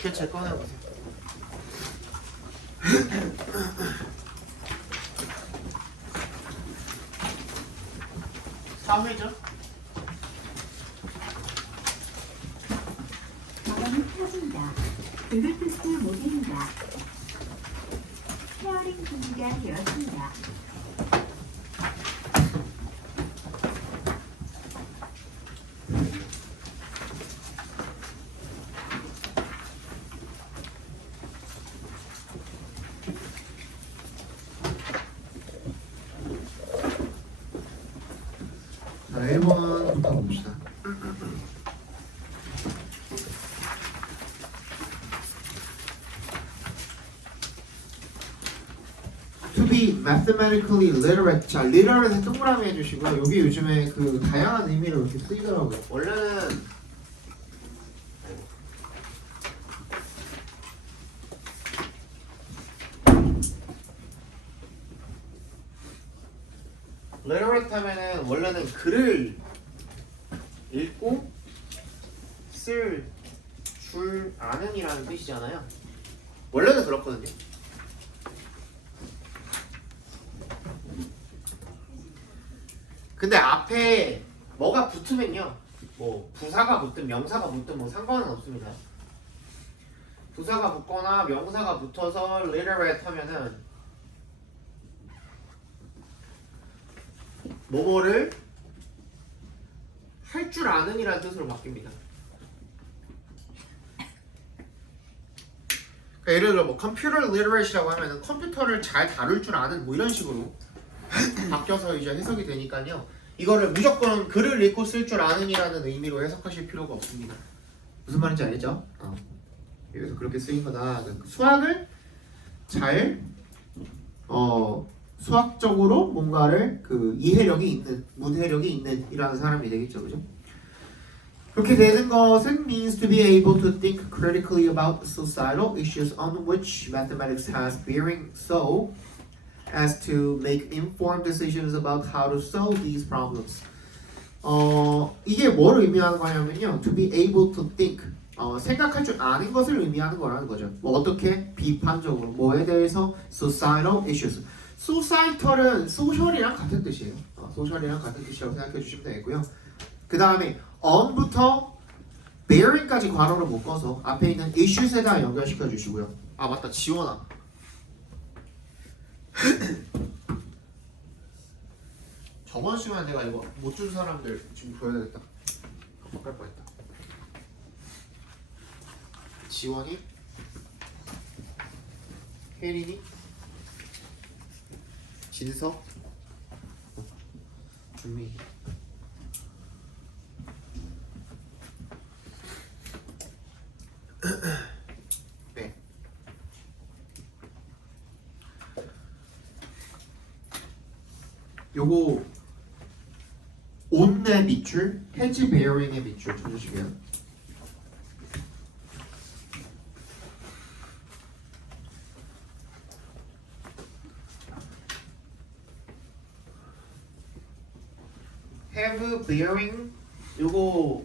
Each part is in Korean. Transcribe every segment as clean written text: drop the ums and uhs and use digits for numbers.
몇 개째 꺼내보세요. 사회죠? 전원이 켜진다. 블루투스 모드입니다. 페어링 준비가 되었습니다. 자, 1번부터 봅시다. To be mathematically literate. 자, literate에 동그라미 해주시고요. 여기 요즘에 그 다양한 의미로 이렇게 쓰이더라고요. 원래는 literate 하면은 원래는 글을 읽고 쓸 줄 아는이라는 뜻이잖아요. 원래는 그렇거든요. 근데 앞에 뭐가 붙으면요, 뭐 부사가 붙든 명사가 붙든 뭐 상관은 없습니다. 부사가 붙거나 명사가 붙어서 literate 하면은 뭐뭐를 할 줄 아는이라는 뜻으로 바뀝니다. 그러니까 예를 들어 뭐 컴퓨터 literate이라고 하면은 컴퓨터를 잘 다룰 줄 아는 뭐 이런 식으로 바뀌어서 이제 해석이 되니까요. 이거를 무조건 글을 읽고 쓸 줄 아는이라는 의미로 해석하실 필요가 없습니다. 무슨 말인지 알죠? 여기서 그렇게 쓰인 거다. 수학을 잘 수학적으로 뭔가를 그 이해력이 있는, 문해력이 있는 이라는 사람이 되겠죠, 그죠? 그렇게 되는 것은 means to be able to think critically about societal issues on which mathematics has bearing, so as to make informed decisions about how to solve these problems. 이게 뭘 의미하는 거냐면요, to be able to think, 생각할 줄 아는 것을 의미하는 거라는 거죠. 뭐 어떻게? 비판적으로 뭐에 대해서? societal issues. societal은 소셜이랑 같은 뜻이에요. 소셜이랑 같은 뜻이라고 생각해 주시면 되겠고요. 그 다음에 on부터 bearing까지 괄호를 묶어서 앞에 있는 issues에다 연결시켜 주시고요. 아 맞다, 지원아. 저번 시간에 내가 이거 못 준 사람들 지금 보여야겠다. 깜빡할 뻔했다. 지원이, 혜린이, 진석, 준미. 네. 요거 온의 밑줄, 해지 베어링의 밑줄 쳐주시고요. have bearing, 요거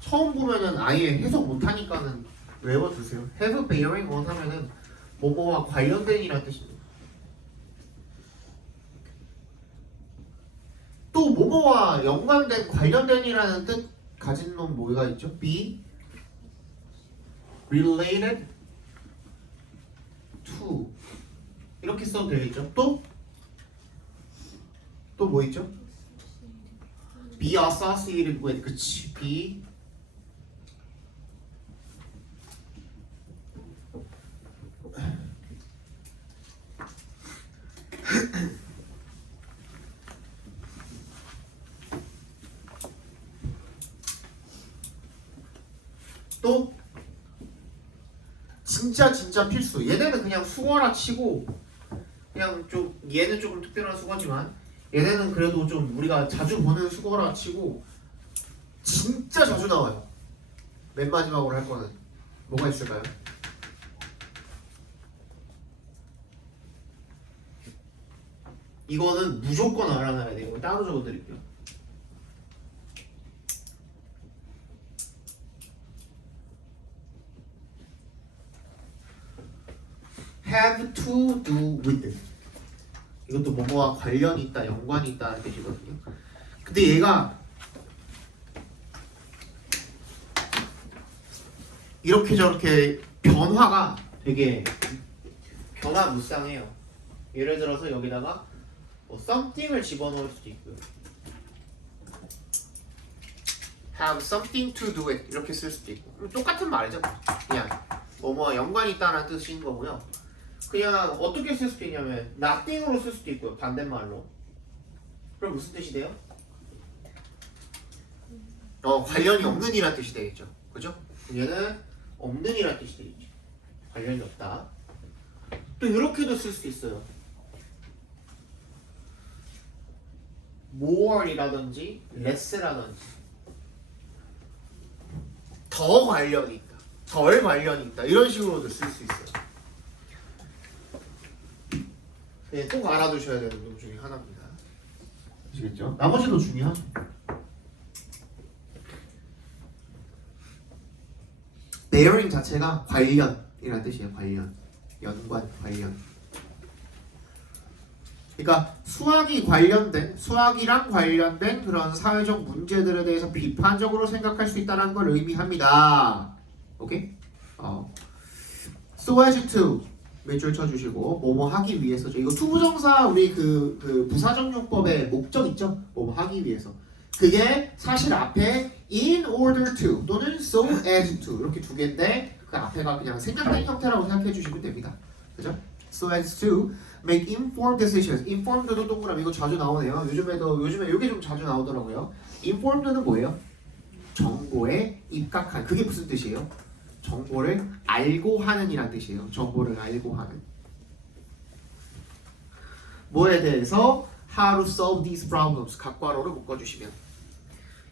처음 보면은 아예 해석 못하니까는 외워두세요. have bearing on 하면은 뭐뭐와 관련된이라는 뜻입니다. 또 뭐뭐와 연관된, 관련된이라는 뜻 가진 놈 뭐가 있죠? be related to 이렇게 써도 되겠죠? 또 뭐 있죠? be associated with, 그치? be 또 진짜 필수. 얘네는 그냥 수거라 치고 그냥 좀, 얘는 조금 특별한 수거지만 얘네는 그래도 좀 우리가 자주 보는 수거라 치고 진짜 자주 나와요. 맨 마지막으로 할 거는 뭐가 있을까요? 이거는 무조건 알아놔야 돼요. 따로 적어드릴게요. have to do with. 이것도 뭐뭐와 관련이 있다, 연관이 있다는 뜻이거든요. 근데 얘가 이렇게 저렇게 변화가 되게 변화무쌍해요. 예를 들어서 여기다가 뭐 something을 집어넣을 수도 있고요. have something to do it 이렇게 쓸 수도 있고 똑같은 말이죠. 그냥 뭐뭐와 연관이 있다는 뜻인 거고요. 그냥 어떻게 쓸 수도 있냐면 nothing으로 쓸 수도 있고요. 반대말로. 그럼 무슨 뜻이 돼요? 관련이 없는 이란 뜻이 되겠죠. 그죠? 얘는 없는 이란 뜻이 되겠죠. 관련이 없다. 또 이렇게도 쓸 수 있어요. more이라든지 less라든지 더 관련이 있다. 덜 관련이 있다. 이런 식으로도 쓸 수 있어요. 네, 꼭 알아두셔야 되는 것 중에 하나입니다. 아시겠죠? 나머지도 중요하죠. bearing 자체가 관련이라는 뜻이에요. 관련, 연관, 관련. 그러니까 수학이랑 관련된 그런 사회적 문제들에 대해서 비판적으로 생각할 수 있다는 걸 의미합니다. 오케이? so as to 몇 줄 쳐주시고 뭐뭐 하기 위해서죠. 이거 투부정사 우리 그 부사적용법의 목적 있죠? 뭐뭐 하기 위해서. 그게 사실 앞에 in order to 또는 so as to 이렇게 두 개인데 그 앞에가 그냥 생략된 형태라고 생각해 주시면 됩니다. 그죠? so as to make informed decisions. informed도 동그라미 이거 자주 나오네요. 요즘에 이게 좀 자주 나오더라고요. informed는 뭐예요? 정보에 입각한. 그게 무슨 뜻이에요? 정보를 알고 하는 이란 뜻이에요. 정보를 알고 하는. 뭐에 대해서? How to solve these problems. 각괄호를 묶어주시면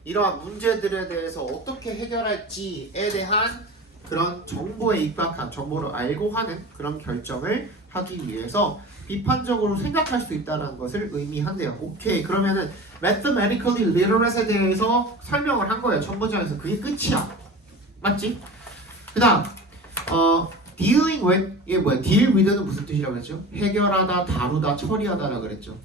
이러한 문제들에 대해서 어떻게 해결할지에 대한 그런 정보에 입각한, 정보를 알고 하는 그런 결정을 하기 위해서 비판적으로 생각할 수 있다는 것을 의미한대요. 오케이, 그러면은 mathematically literate에 대해서 설명을 한 거예요. 첫 문장에서. 그게 끝이야. 맞지? 그 다음 dealing with 이게 뭐야? deal with는 무슨 뜻이라고 했죠? 해결하다, 다루다, 처리하다라고 그랬죠.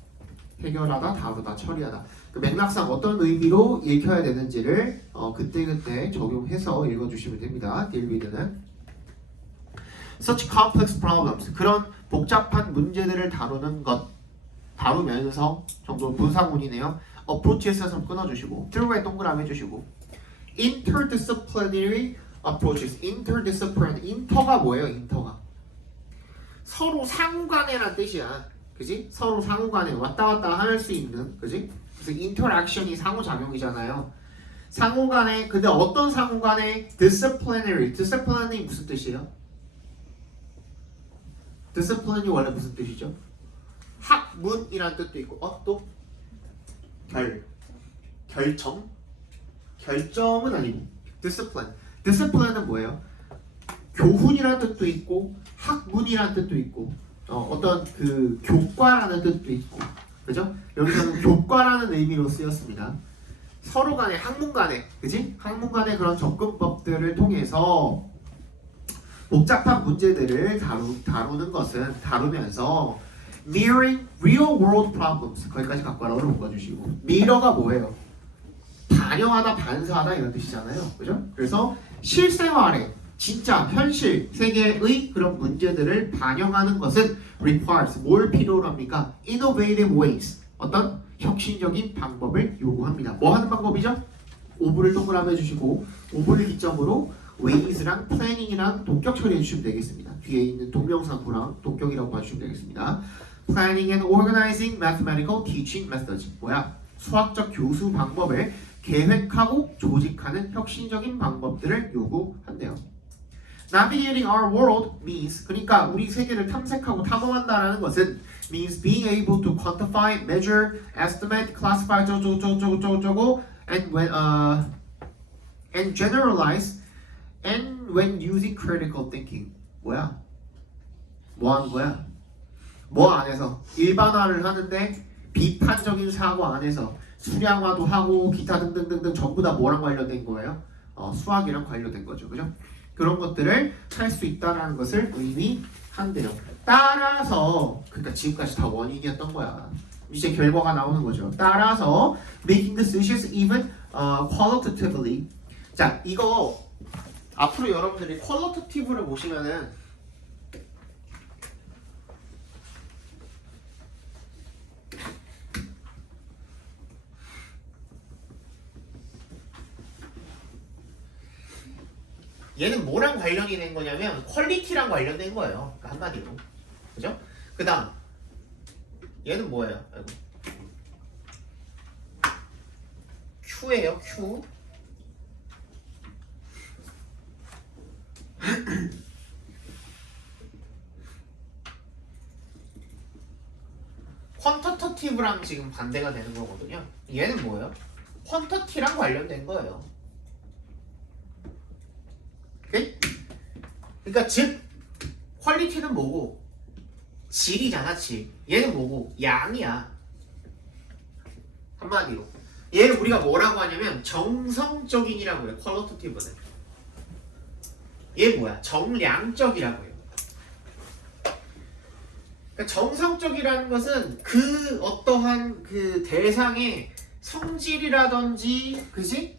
해결하다, 다루다, 처리하다. 그 맥락상 어떤 의미로 읽혀야 되는지를 그때그때 적용해서 읽어주시면 됩니다. deal with는 such complex problems 그런 복잡한 문제들을 다루면서 정도 분사문이네요. approach에서 좀 끊어주시고 through에 동그라미 해주시고 interdisciplinary approaches. interdisciplinary inter가 뭐예요? inter가 서로 상호간에란 뜻이야. 그지? 서로 상호간에 왔다 갔다 할 수 있는, 그지? 그래서 interaction이 상호작용이잖아요. 상호간에, 근데 어떤 상호간에? disciplinary. disciplinary 무슨 뜻이에요? discipline이 원래 무슨 뜻이죠? 학문이란 뜻도 있고, 또 결점은 아니고 discipline. discipline은 뭐예요? 교훈이란 뜻도 있고 학문이란 뜻도 있고 어떤 그 교과라는 뜻도 있고, 그죠? 여기서는 교과라는 의미로 쓰였습니다. 서로 간에 학문 간에, 그지? 학문 간의 그런 접근법들을 통해서 복잡한 문제들을 다루는 것은 다루면서 mirroring real world problems 거기까지 각괄호를 묶어주시고 mirror가 뭐예요? 반영하다, 반사하다 이런 뜻이잖아요. 그죠? 그래서 실생활에 진짜 현실 세계의 그런 문제들을 반영하는 것은 requires 뭘 필요로 합니까? innovative ways 어떤 혁신적인 방법을 요구합니다. 뭐 하는 방법이죠? 오브를 동그라미 해주시고 오브를 기점으로 ways랑 planning이랑 동격 처리해 주시면 되겠습니다. 뒤에 있는 동명사구랑 동격이라고 봐주시면 되겠습니다. planning and organizing mathematical teaching methods 뭐야? 수학적 교수 방법을 계획하고 조직하는 혁신적인 방법들을 요구한대요. Navigating our world means 그러니까 우리 세계를 탐색하고 탐험한다라는 것은 means being able to quantify, measure, estimate, classify 저거 and generalize and when using critical thinking 뭐야? 뭐 하는 거야? 뭐 안에서 일반화를 하는데 비판적인 사고 안에서 수량화도 하고 기타 등등등등 전부 다 뭐랑 관련된 거예요? 수학이랑 관련된 거죠. 그죠? 그런 것들을 할 수 있다는 것을 의미합니다. 한대요. 따라서 그러니까 지금까지 다 원인이었던 거야. 이제 결과가 나오는 거죠. 따라서 making decisions even qualitatively. 자, 이거 앞으로 여러분들이 qualitative를 보시면은 얘는 뭐랑 관련이 된 거냐면 퀄리티랑 관련된 거예요. 그러니까 한마디로. 그죠? 그 다음 얘는 뭐예요? 아이고. Q예요. Q. 퀀터터티브랑 지금 반대가 되는 거거든요. 얘는 뭐예요? 퀀터티랑 관련된 거예요. 오케이? 그러니까 즉 퀄리티는 뭐고 질이잖아. 질. 얘는 뭐고 양이야. 한마디로 얘를 우리가 뭐라고 하냐면 정성적인이라고 해요. 퀄리티티브는 얘 뭐야? 정량적이라고 해요. 그러니까 정성적이라는 것은 그 어떠한 그 대상의 성질이라든지 그지?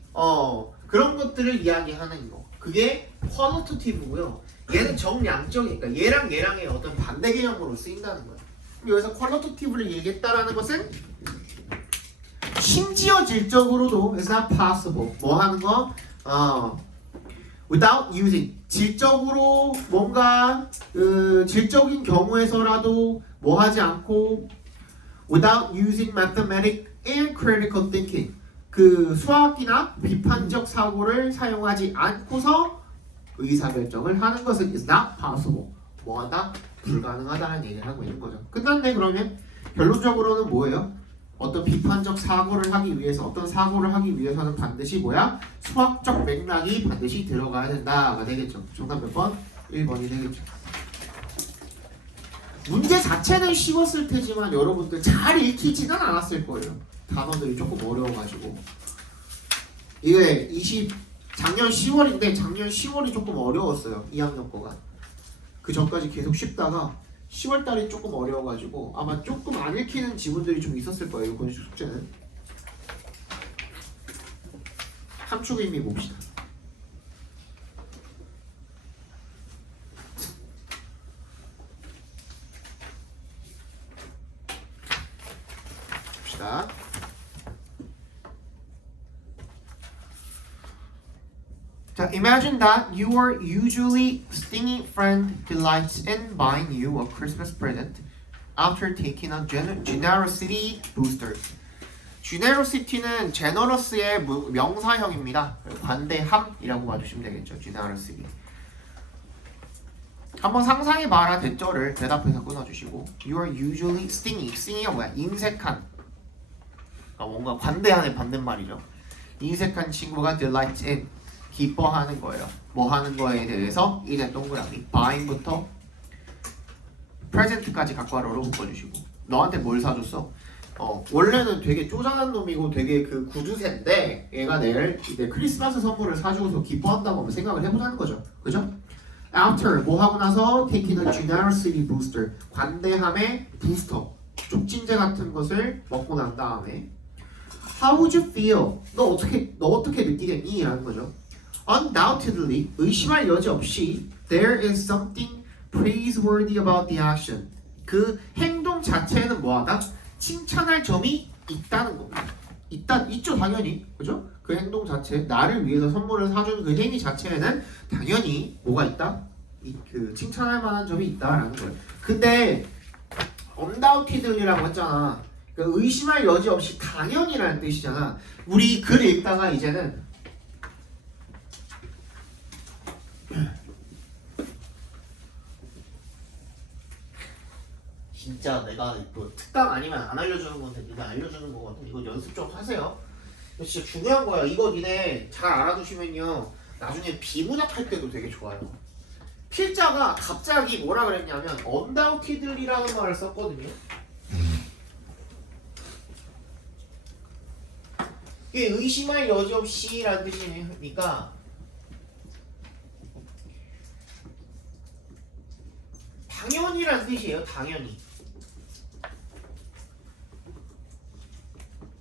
그런 것들을 이야기하는 거. 그게 퀄리티티브고요. 얘는 정량적이니까 얘랑의 어떤 반대 개념으로 쓰인다는 거야. 여기서 퀄리티티브를 얘기했다라는 것은 심지어 질적으로도 it's not possible. 뭐 하는 거? without using. 질적으로 뭔가 질적인 경우에서라도 뭐 하지 않고 without using mathematics and critical thinking. 그 수학이나 비판적 사고를 사용하지 않고서 의사결정을 하는 것은 is not possible. 뭐하다? 불가능하다는 얘기를 하고 있는 거죠. 끝났네. 그러면 결론적으로는 뭐예요? 어떤 비판적 사고를 하기 위해서 어떤 사고를 하기 위해서는 반드시 뭐야? 수학적 맥락이 반드시 들어가야 된다가 되겠죠. 정답 몇 번? 1번이 되겠죠. 문제 자체는 쉬웠을 테지만 여러분들 잘 읽히지는 않았을 거예요. 단어들이 조금 어려워가지고 이게 작년 10월인데 작년 10월이 조금 어려웠어요. 2학년 거가. 그 전까지 계속 쉽다가 10월 달이 조금 어려워가지고 아마 조금 안 읽히는 지문들이 좀 있었을 거예요. 이번 숙제는. 함축 의미 봅시다. 봅시다. 자, imagine that your usually stingy friend delights in buying you a Christmas present after taking a generosity booster. generosity는 generous의 명사형입니다. 관대함이라고 봐주시면 되겠죠. generosity. 한번 상상해봐라 대절을 대답해서 끊어주시고 You are usually stingy. stingy가 뭐야? 인색한. 뭔가 관대한의 반대말이죠. 인색한 친구가 delights in. 기뻐하는 거예요. 뭐 하는 거에 대해서 이제 동그라미 buying부터 present까지 각괄호로 묶어주시고 너한테 뭘 사줬어? 원래는 되게 쪼잔한 놈이고 되게 그 구두쇠인데 얘가 내일 이제 크리스마스 선물을 사주고서 기뻐한다고 한번 생각을 해보자는 거죠. 그죠? After 뭐 하고 나서 taking a generosity booster 관대함의 부스터 촉진제 같은 것을 먹고 난 다음에 How would you feel? 너 어떻게 느끼겠니? 라는 거죠. Undoubtedly 의심할 여지 없이 there is something praiseworthy about the action. 그 행동 자체에는 뭐하다? 칭찬할 점이 있다는 겁니다. 있죠 당연히. 그죠? 그 행동 자체 나를 위해서 선물을 사준 그 행위 자체에는 당연히 뭐가 있다? 그 칭찬할 만한 점이 있다라는 거예요. 근데 undoubtedly라고 했잖아. 그 의심할 여지 없이 당연히라는 뜻이잖아. 우리 글 읽다가 이제는 진짜 내가 뭐 특강 아니면 안 알려주는 건데 네가 알려주는 거거든. 이거 연습 좀 하세요. 이거 진짜 중요한 거야. 이거 니네 잘 알아두시면요 나중에 비문학 할 때도 되게 좋아요. 필자가 갑자기 뭐라 그랬냐면 undoubtedly라는 말을 썼거든요. 이게 의심할 여지 없이 라는 뜻이니까 당연히란 뜻이에요. 당연히.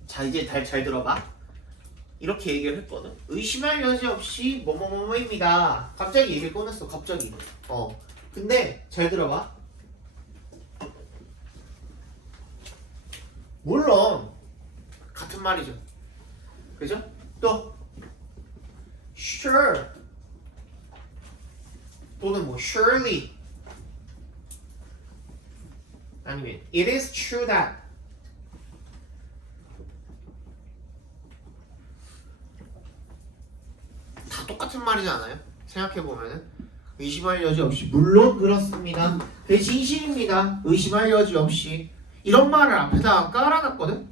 자 이제 잘 들어봐. 이렇게 얘기를 했거든. 의심할 여지 없이 뭐뭐뭐뭐입니다. 갑자기 얘기를 꺼냈어. 갑자기. 근데 잘 들어봐. 물론 같은 말이죠. 그죠? 또 sure 또는 뭐 surely 아니면 it is true that 다 똑같은 말이지 않아요? 생각해보면은 의심할 여지 없이 물론 그렇습니다. 그게 진실입니다. 의심할 여지 없이 이런 말을 앞에다가 깔아놨거든?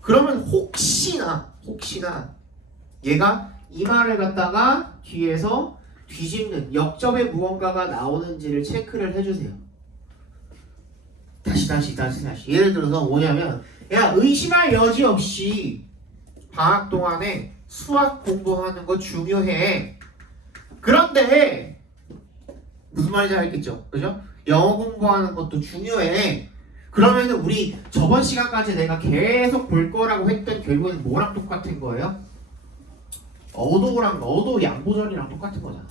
그러면 혹시나 얘가 이 말을 갖다가 뒤에서 뒤집는 역접의 무언가가 나오는지를 체크를 해주세요. 다시. 예를 들어서 뭐냐면 야 의심할 여지 없이 방학 동안에 수학 공부하는 거 중요해. 그런데 무슨 말인지 알겠죠? 그죠? 영어 공부하는 것도 중요해. 그러면은 우리 저번 시간까지 내가 계속 볼 거라고 했던 결국은 뭐랑 똑같은 거예요? 어도 양보절이랑 똑같은 거잖아.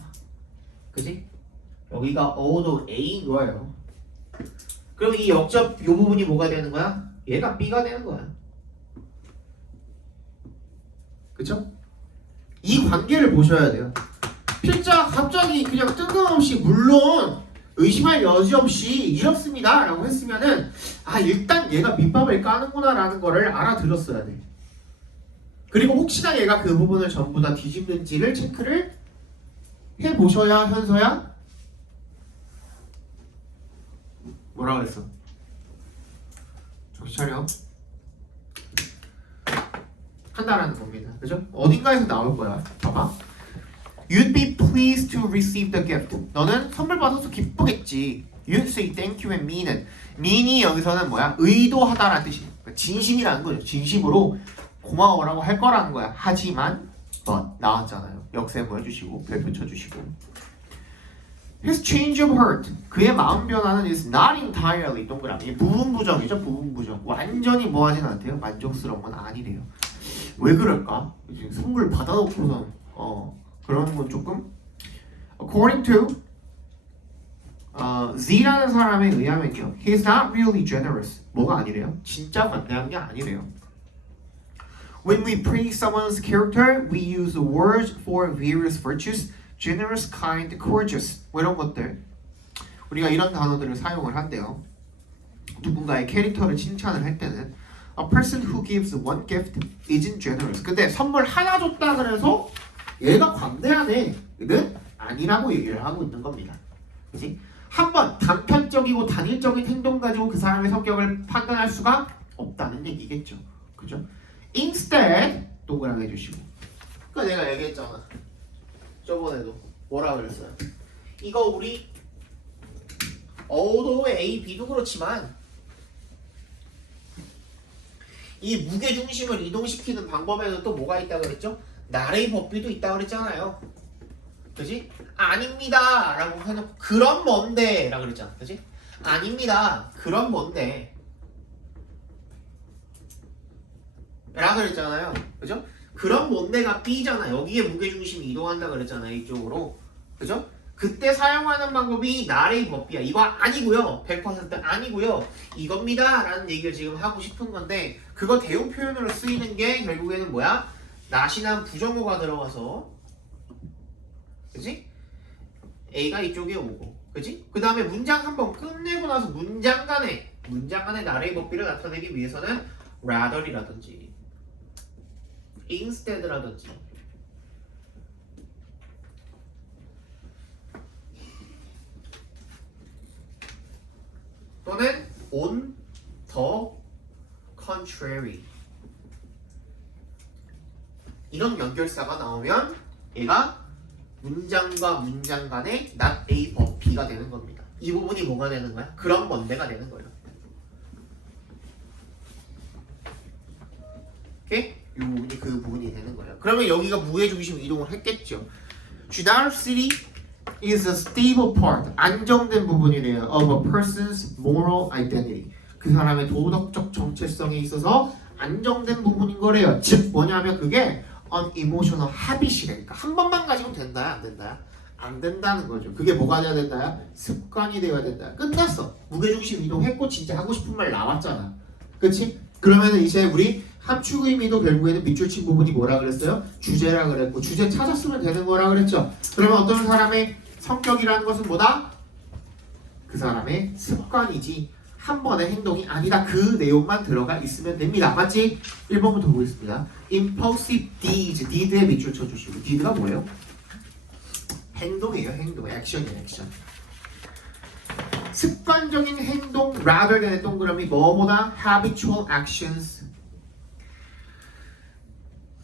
그지? 여기가 어도 A인 거예요. 그럼 이 역접 이 부분이 뭐가 되는 거야? 얘가 B가 되는 거야. 그쵸? 이 관계를 보셔야 돼요. 필자 갑자기 그냥 뜬금없이 물론 의심할 여지 없이 이렇습니다 라고 했으면은 일단 얘가 밑밥을 까는구나 라는 거를 알아들었어야 돼. 그리고 혹시나 얘가 그 부분을 전부 다 뒤집는지를 체크를 해보셔야 현서야 뭐라 그랬어? 정신 차려. 한다라는 겁니다. 그죠? 어딘가에서 나올 거야. 봐봐. You'd be pleased to receive the gift. 너는 선물 받아서 기쁘겠지. You'd say thank you and mean은 mean이 여기서는 뭐야? 의도하다라는 뜻이야. 진심이라는 거죠. 진심으로 고마워라고 할 거라는 거야. 하지만 but 나왔잖아요. 역세모 해주시고 별표 쳐주시고. His change of heart. 그의 마음 변화는 is not entirely 동그라미. 부분부정이죠. 부분부정. 완전히 뭐하진 않대요. 만족스러운 건 아니래요. 왜 그럴까? 지금 선물 받아놓고선 그런 건 조금 according to Z라는 사람에 의하면요 he's not really generous. 뭐가 아니래요? 진짜 관대한 게 아니래요. When we praise someone's character, we use the words for various virtues, generous, kind, courteous 뭐 이런 것들 우리가 이런 단어들을 사용을 한대요. 누군가의 캐릭터를 칭찬을 할 때는 A person who gives one gift isn't generous. 근데 선물 하나 줬다 그래서 얘가 관대하네는 아니라고 얘기를 하고 있는 겁니다. 그치? 한번 단편적이고 단일적인 행동 가지고 그 사람의 성격을 판단할 수가 없다는 얘기겠죠. 그죠? Instead 동그라미 해주시고. 그러니까 내가 얘기했잖아. 저번에도 뭐라 그랬어요? 이거 우리 어도의 A, B도 그렇지만 이 무게중심을 이동시키는 방법에는 또 뭐가 있다고 그랬죠? 나레이 법비도 있다고 그랬잖아요. 그지? 아닙니다 라고 해놓고 그럼 뭔데 라고 그랬잖아. 그지? 아닙니다 그럼 뭔데 라고 그랬잖아요. 그죠? 그럼 뭔데가 B잖아. 여기에 무게중심이 이동한다 그랬잖아요. 이쪽으로. 그죠? 그때 사용하는 방법이 나레이 법비야. 이거 아니고요. 100% 아니고요. 이겁니다 라는 얘기를 지금 하고 싶은 건데 그거 대용 표현으로 쓰이는 게 결국에는 뭐야? 나시난 부정어가 들어가서 그치? A가 이쪽에 오고 그치? 그 다음에 문장 한번 끝내고 나서 문장 간에 나레이 법비를 나타내기 위해서는 rather이라든지 instead라든지 또는 on the contrary 이런 연결사가 나오면 얘가 문장과 문장 간의 not A but B가 되는 겁니다. 이 부분이 뭐가 되는 거야? 그런 뭔데가 되는 거예요. 오케이? 이 부분이 그 부분이 되는 거예요. 그러면 여기가 무게중심 이동을 했겠죠. 주다르 시리 is a stable part, 안정된 부분이래요. of a person's moral identity. 그 사람의 도덕적 정체성에 있어서 안정된 부분인 거래요. 즉 뭐냐면 그게 an emotional habit이래. 그러니까 한 번만 가지고 된다야 안 된다야? 안 된다는 거죠. 그게 뭐가 돼야 된다야? 습관이 되어야 된다. 끝났어. 무게중심 이동했고 진짜 하고 싶은 말 나왔잖아. 그렇지? 그러면 이제 우리 함축 의미도 결국에는 밑줄 친 부분이 뭐라 그랬어요? 주제라 그랬고 주제 찾았으면 되는 거라 그랬죠. 그러면 어떤 사람의 성격이라는 것은 뭐다? 그 사람의 습관이지 한 번의 행동이 아니다. 그 내용만 들어가 있으면 됩니다. 맞지? 1번부터 보겠습니다. Impulsive deeds, deed에 밑줄 쳐주시고 deed가 뭐예요? 행동이에요. 행동, 액션이에요. 액션. 습관적인 행동 rather than 동그라미 뭐보다 habitual actions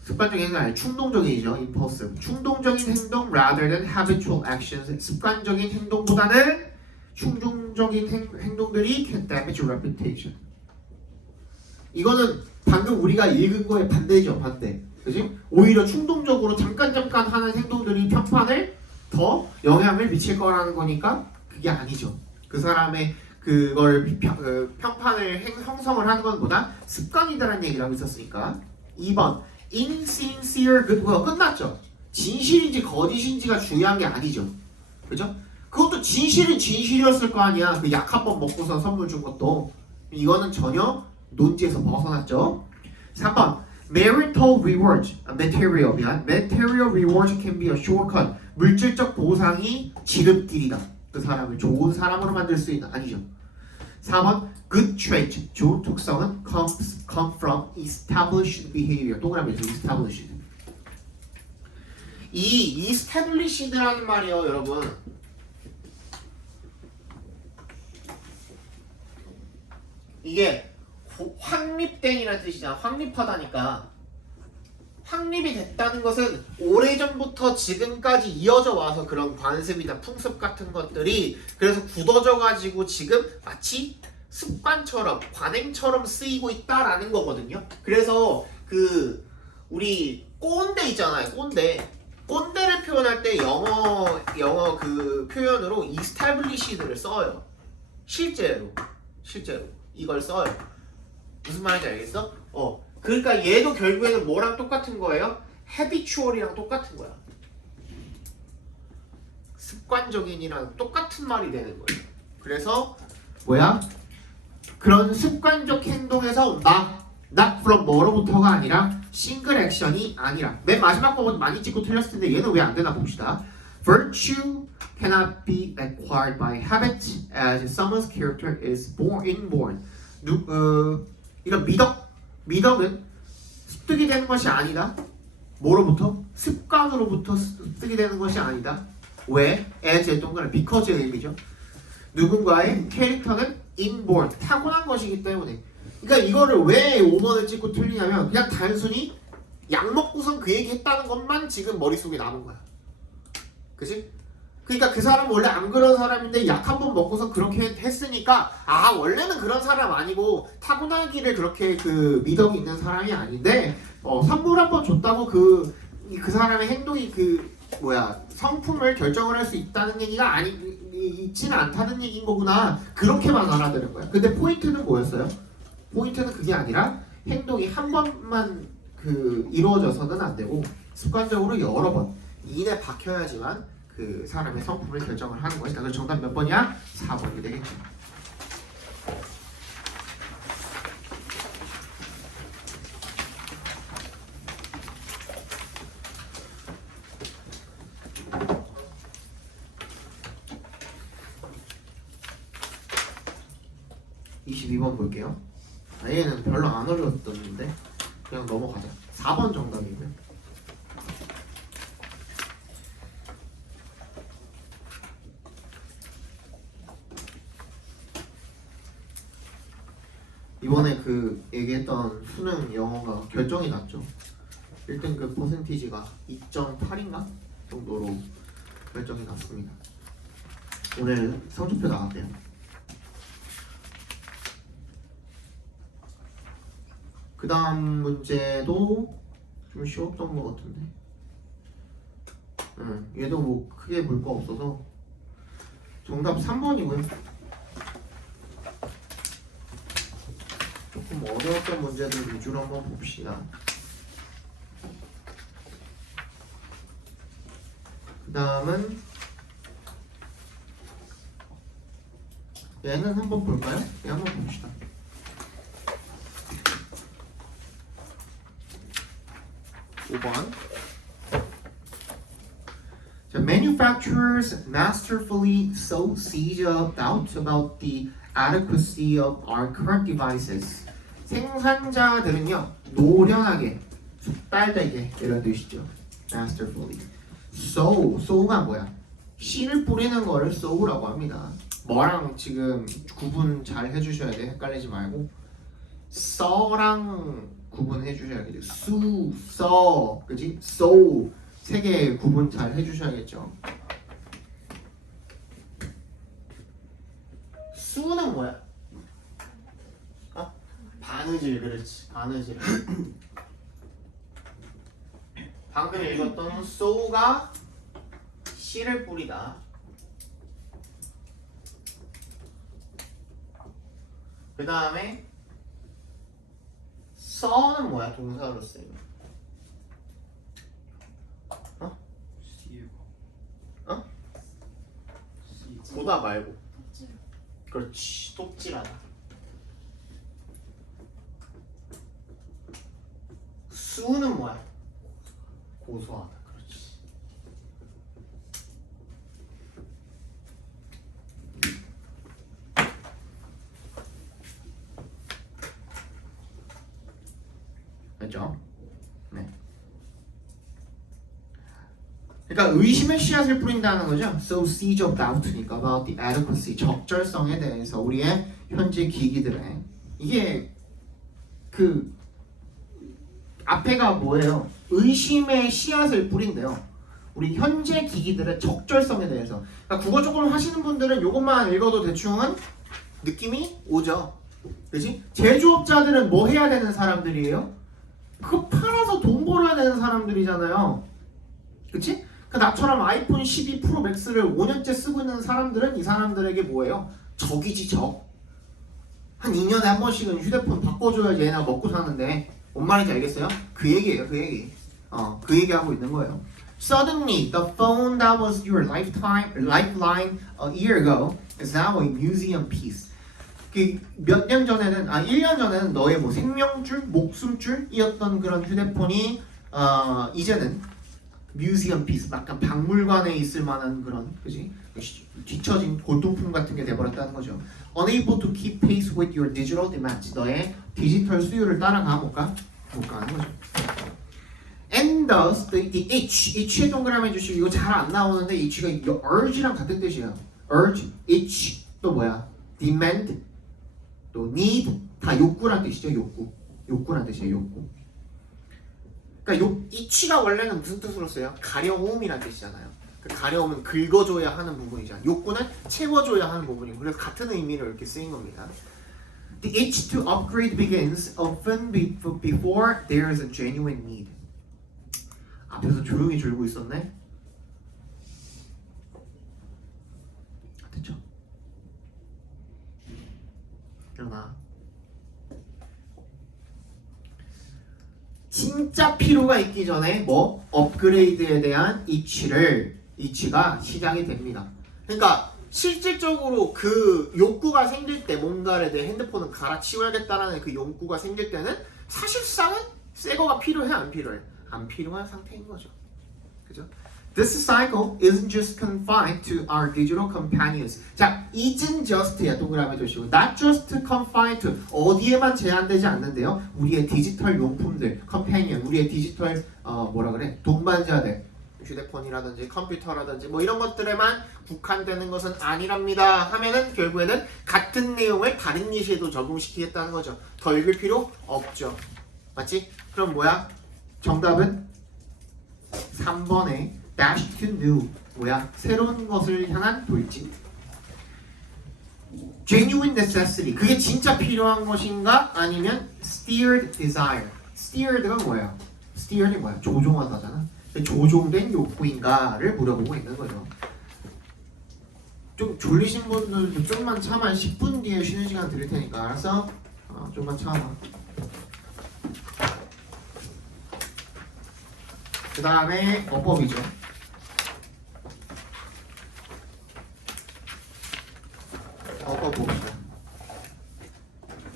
습관적인 행동 아니에요. 충동적이죠. impulsive. 충동적인 행동 rather than habitual actions. 습관적인 행동보다는 충동적인 행동들이 can damage reputation. 이거는 방금 우리가 읽은 거의 반대죠. 반대. 그지? 오히려 충동적으로 잠깐 하는 행동들이 평판을 더 영향을 미칠 거라는 거니까 그게 아니죠. 그 사람의 그걸 평판을 형성을 하는 건 뭐다? 습관이다라는 얘기를 하고 있었으니까. 2번 insincere goodwill 끝났죠. 진실인지 거짓인지가 중요한 게 아니죠. 그죠? 그것도 진실은 진실이었을 거 아니야. 그 약 한 번 먹고서 선물 준 것도. 이거는 전혀 논지에서 벗어났죠. 3번 marital reward, material 미안. material reward can be a shortcut. 물질적 보상이 지름길이다. 그 사람을 좋은 사람으로 만들 수 있는 아니죠. 4번 good trait, 좋은 특성은 come from established behavior. 동그라미에서 established. 이 established라는 말이요, 여러분. 이게 확립된이라는 뜻이잖아. 확립하다니까. 확립이 됐다는 것은 오래전부터 지금까지 이어져 와서 그런 관습이나 풍습 같은 것들이 그래서 굳어져 가지고 지금 마치 습관처럼 관행처럼 쓰이고 있다라는 거거든요. 그래서 그 우리 꼰대 있잖아요. 꼰대를 표현할 때 영어 그 표현으로 established를 써요. 실제로 이걸 써요. 무슨 말인지 알겠어? 그러니까 얘도 결국에는 뭐랑 똑같은 거예요? habitual이랑 똑같은 거야. 습관적인이랑 똑같은 말이 되는 거예요. 그래서 뭐야? 그런 습관적 행동에서 온다. not from 뭐로부터가 아니라 싱글 액션이 아니라. 맨 마지막 부분 많이 찍고 틀렸을 텐데 얘는 왜 안 되나 봅시다. Virtue cannot be acquired by habit as someone's character is inborn. 이런 미덕은 습득이 되는 것이 아니다. 뭐로부터? 습관으로부터 습득이 되는 것이 아니다. 왜? as의 동그란 because의 의미죠. 누군가의 캐릭터는 inborn, 타고난 것이기 때문에. 그러니까 이거를 왜 5번을 찍고 틀리냐면 그냥 단순히 약 먹고선 그 얘기 했다는 것만 지금 머릿속에 남은 거야. 그치? 그러니까 그 사람은 원래 안 그런 사람인데 약 한 번 먹고서 그렇게 했으니까 원래는 그런 사람 아니고 타고나기를 그렇게 그 미덕이 있는 사람이 아닌데 선물 한 번 줬다고 그 사람의 행동이 성품을 결정을 할 수 있다는 얘기가 있지는 않다는 얘기인 거구나. 그렇게만 알아들은 거야. 근데 포인트는 뭐였어요? 포인트는 그게 아니라 행동이 한 번만 이루어져서는 안 되고 습관적으로 여러 번 이내 박혀야지만 그 사람의 성품을 결정을 하는 것이다. 그래서 정답 몇 번이야? 4번이 되겠죠. (22번) 볼게요. 얘는 별로 안 어려웠었는데 그냥 넘어가자. 4번 정답이고요. 이번에 얘기했던 수능 영어가 결정이 났죠. 1등급 퍼센티지가 2.8인가 정도로 결정이 났습니다. 오늘 성적표 나왔대요. 그 다음 문제도 좀 쉬웠던 것 같은데. 얘도 뭐 크게 볼 거 없어서 정답 3번이고요. 조금 어려웠던 문제들 위주로 한번 봅시다. 그 다음은 얘는 한번 볼까요? 얘 한번 봅시다. So manufacturers masterfully sow seeds of doubt about the adequacy of our current devices. 생산자들은요 노련하게 숙달되게 이런 뜻이죠. Masterfully. sow가 뭐야? 씨를 뿌리는 거를 sow라고 합니다. 뭐랑 지금 구분 잘 해주셔야 돼. 헷갈리지 말고. sow랑 구분해 주셔야겠죠. sow, 그지? sow 세 개 구분 잘 해주셔야겠죠. 수는 뭐야? 바느질, 그렇지. 바느질. 방금 읽었던 sow가 씨를 뿌리다. 그 다음에 saw는 뭐야? 동사로 쓰여. 보다 말고. 그렇지. 똑질하다. 수는 뭐야? 고소하다. 그렇지. 됐죠? 네. 그러니까 의심의 씨앗을 뿌린다는 거죠. So seeds of doubt니까 about the adequacy, 적절성에 대해서 우리의 현재 기기들의 이게 그 앞에가 뭐예요? 의심의 씨앗을 뿌린대요. 우리 현재 기기들의 적절성에 대해서. 그러니까 국어 조금 하시는 분들은 이것만 읽어도 대충은 느낌이 오죠. 그렇지? 제조업자들은 뭐 해야 되는 사람들이에요? 그거 팔아서 돈 벌어야 되는 사람들이잖아요. 그치? 그 나처럼 아이폰 12 프로 맥스를 5년째 쓰고 있는 사람들은 이 사람들에게 뭐예요? 적이지 적. 한 2년에 한 번씩은 휴대폰 바꿔줘야지 얘네가 먹고 사는데 뭔 말인지 알겠어요? 그 얘기예요, 그 얘기. 그 얘기하고 있는 거예요. Suddenly, the phone that was your lifeline a year ago is now a museum piece. 몇 년 전에는 1년 전에는 너의 뭐 생명줄, 목숨줄이었던 그런 휴대폰이 이제는 뮤지엄 피스, 약간 박물관에 있을 만한 그런, 그지? 뒤처진 골동품 같은 게 돼버렸다는 거죠. Unable to keep pace with your digital demands. 너의 디지털 수요를 따라가 못 가는 거죠. And thus, the itch에 동그라미 해주시고 이거 잘 안 나오는데 itch가 urge랑 같은 뜻이에요. urge, itch 또 뭐야? demand 또 need 다 욕구란 뜻이죠. 욕구란 뜻이에요. 욕구. 그러니까 itch가 원래는 무슨 뜻으로 써요? 가려움이란 뜻이잖아요. 그 가려움은 긁어줘야 하는 부분이잖아요. 욕구는 채워줘야 하는 부분이고 그래서 같은 의미로 이렇게 쓰인 겁니다. The itch to upgrade begins often before there is a genuine need. 앞에서 조용히 졸고 있었네. 됐죠? 일어나. 진짜 필요가 있기 전에 뭐 업그레이드에 대한 이치가 시작이 됩니다. 그러니까 실질적으로 그 욕구가 생길 때 뭔가를 내 핸드폰을 갈아치워야겠다라는 그 욕구가 생길 때는 사실상은 새 거가 필요해 안 필요해? 안 필요한 상태인 거죠. 그죠? This cycle isn't just confined to our digital companions. 자, isn't just야 동그라미 주시고 not just confined to 어디에만 제한되지 않는데요. 우리의 디지털 용품들, companion, 우리의 디지털 동반자들, 휴대폰이라든지 컴퓨터라든지 뭐 이런 것들에만 국한되는 것은 아니랍니다. 하면은 결국에는 같은 내용을 다른 예시에도 적용시키겠다는 거죠. 더 읽을 필요 없죠. 맞지? 그럼 뭐야? 정답은 3번에 dash to new 뭐야? 새로운 것을 향한 돌진. genuine necessity 그게 진짜 필요한 것인가? 아니면 steered desire. steered가 뭐야? steered이 뭐야? 조종하다잖아. 조종된 욕구인가를 물어보고 있는 거죠. 좀 졸리신 분들도 좀만 참아. 10분 뒤에 쉬는 시간 드릴 테니까 알았어? 좀만 참아. 그 다음에 어법이죠. 어법 봅시다.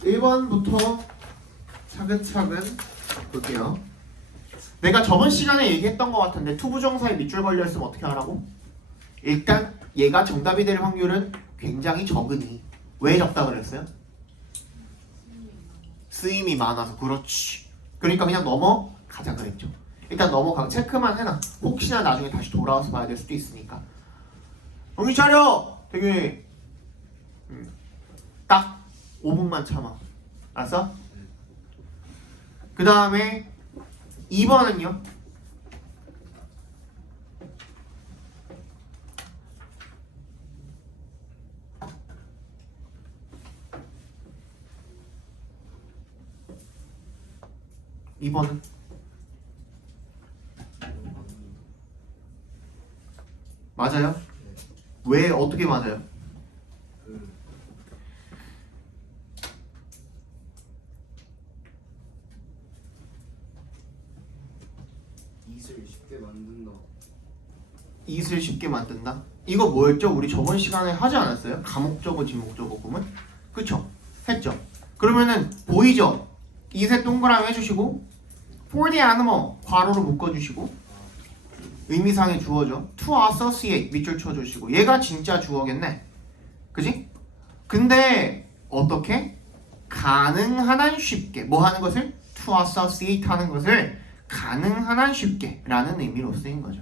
1번부터 차근차근 볼게요. 내가 저번 시간에 얘기했던 것 같은데 투부정사에 밑줄 걸려있으면 어떻게 하라고? 일단 얘가 정답이 될 확률은 굉장히 적으니 왜 적다 그랬어요? 쓰임이 많아서. 그렇지. 그러니까 그냥 넘어가자 그랬죠. 일단 넘어가고 체크만 해놔. 혹시나 나중에 다시 돌아와서 봐야 될 수도 있으니까. 정신 차려! 되게 딱 5분만 참아. 알았어? 그 다음에 2번은요? 이번은 맞아요? 왜 어떻게 맞아요? 이슬 쉽게 만든다. 이슬 쉽게 만든다? 이거 뭐였죠? 우리 저번 시간에 하지 않았어요? 가목적어, 지목적어 구문? 그쵸? 했죠? 그러면은 보이죠? 이세 동그라미 해주시고 for the animal 괄호로 묶어주시고 의미상의 주어죠. to associate 밑줄 쳐주시고 얘가 진짜 주어겠네. 그지? 근데 어떻게? 가능한 한 쉽게 뭐 하는 것을? to associate 하는 것을 가능한 한 쉽게 라는 의미로 쓰인 거죠.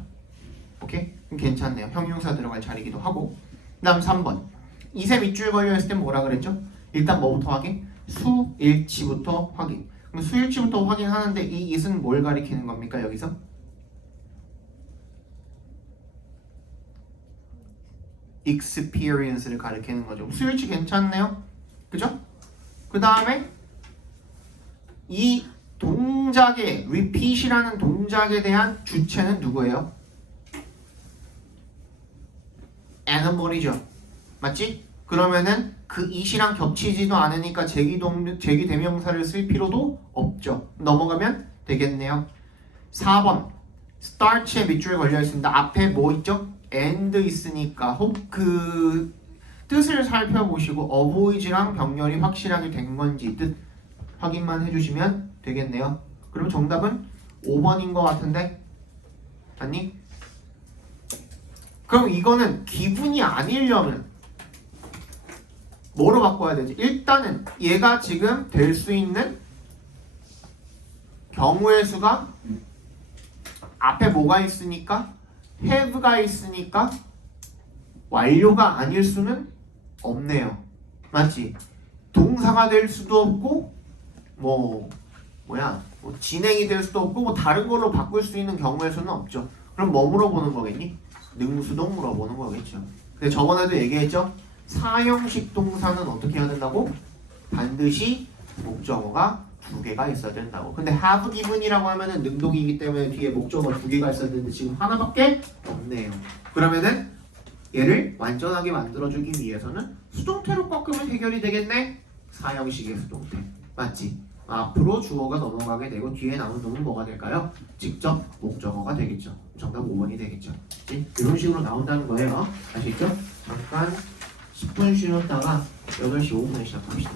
오케이? 괜찮네요. 형용사 들어갈 자리이기도 하고. 그 다음 3번 이세 밑줄 걸려있을 때 뭐라 그랬죠? 일단 뭐부터 확인? 수일치부터 확인. 그럼 수일치부터 확인하는데 이 it은 뭘 가리키는 겁니까? 여기서? experience를 가리키는 거죠. 수일치 괜찮네요. 그죠? 그 다음에 이 동작의 repeat이라는 동작에 대한 주체는 누구예요? animal이죠. 맞지? 그러면은 그 it이랑 겹치지도 않으니까 제기대명사를 쓸 필요도 없죠. 넘어가면 되겠네요. 4번 start에 밑줄 걸려 있습니다. 앞에 뭐 있죠? and 있으니까 그 뜻을 살펴보시고 avoid랑 병렬이 확실하게 된 건지 뜻 확인만 해주시면 되겠네요. 그럼 정답은 5번인 것 같은데 아니? 그럼 이거는 기분이 아니려면 뭐로 바꿔야 되지? 일단은 얘가 지금 될 수 있는 경우의 수가 앞에 뭐가 있으니까 have가 있으니까 완료가 아닐 수는 없네요. 맞지? 동사가 될 수도 없고 뭐 진행이 될 수도 없고 뭐 다른 걸로 바꿀 수 있는 경우의 수는 없죠. 그럼 뭐 물어보는 거겠니? 능수동 물어보는 거겠죠. 근데 저번에도 얘기했죠? 사형식 동사는 어떻게 해야 된다고? 반드시 목적어가 2개가 있어야 된다고. 근데 have given이라고 하면은 능동이기 때문에 뒤에 목적어 2개가 있어야 되는데 지금 하나밖에 없네요. 그러면은 얘를 완전하게 만들어주기 위해서는 수동태로 꺾으면 해결이 되겠네? 사형식의 수동태. 맞지? 앞으로 주어가 넘어가게 되고 뒤에 남은 놈은 뭐가 될까요? 직접 목적어가 되겠죠. 정답 5번이 되겠죠. 그치? 이런 식으로 나온다는 거예요. 아시겠죠? 잠깐 10분 쉬었다가 8시 5분에 시작합시다.